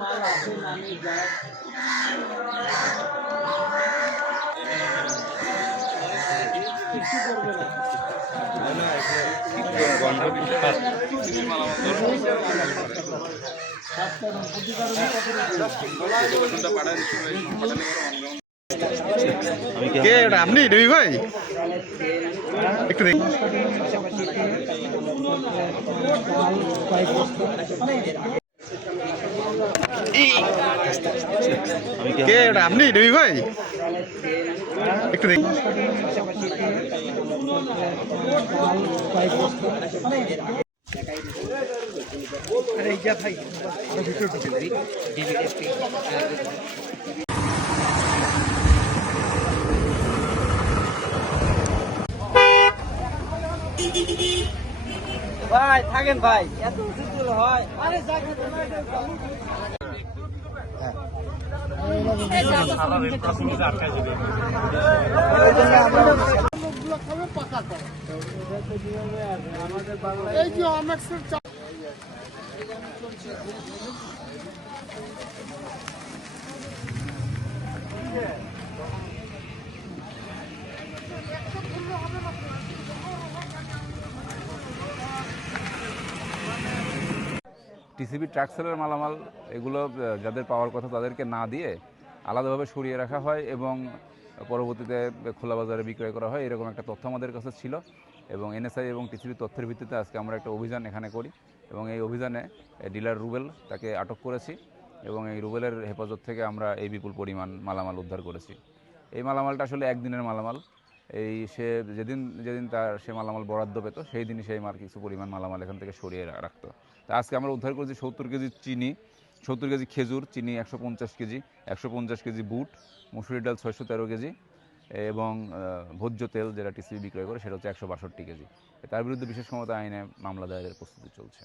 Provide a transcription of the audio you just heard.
মাল আছে নামে যায় কিছু করবে না কে এটা আপনি রবি ভাই একটু দেখি কে এটা আপনি রবি ভাই একটু দেখি ভাই থাকেন ভাই এত উচিত হয় আরে এই যে অনেক টিসিবি ট্রাক সেলের মালামাল এগুলো যাদের পাওয়ার কথা তাদেরকে না দিয়ে আলাদাভাবে সরিয়ে রাখা হয় এবং পরবর্তীতে খোলা বাজারে বিক্রয় করা হয় এরকম একটা তথ্য আমাদের কাছে ছিল এবং এনএসআই এবং টিসিবি তথ্যের ভিত্তিতে আজকে আমরা একটা অভিযান এখানে করি এবং এই অভিযানে ডিলার রুবেল তাকে আটক করেছি এবং এই রুবেলের হেফাজত থেকে আমরা এই বিপুল পরিমাণ মালামাল উদ্ধার করেছি। এই মালামালটা আসলে একদিনের মালামাল। সে যেদিন তার সে মালামাল বরাদ্দ পেত সেই দিনই সেই কিছু পরিমাণ মালামাল এখান থেকে সরিয়ে রাখতো। তা আজকে আমরা উদ্ধার করেছি 70 কেজি চিনি, 70 কেজি খেজুর, চিনি 150 কেজি, 150 কেজি বুট, মুসুরির ডাল 613 কেজি এবং ভোজ্য তেল যেটা টিসিবি বিক্রয় করে সেটা হচ্ছে 162 কেজি। তার বিরুদ্ধে বিশেষ ক্ষমতা আইনে মামলা দায়েরের প্রস্তুতি চলছে।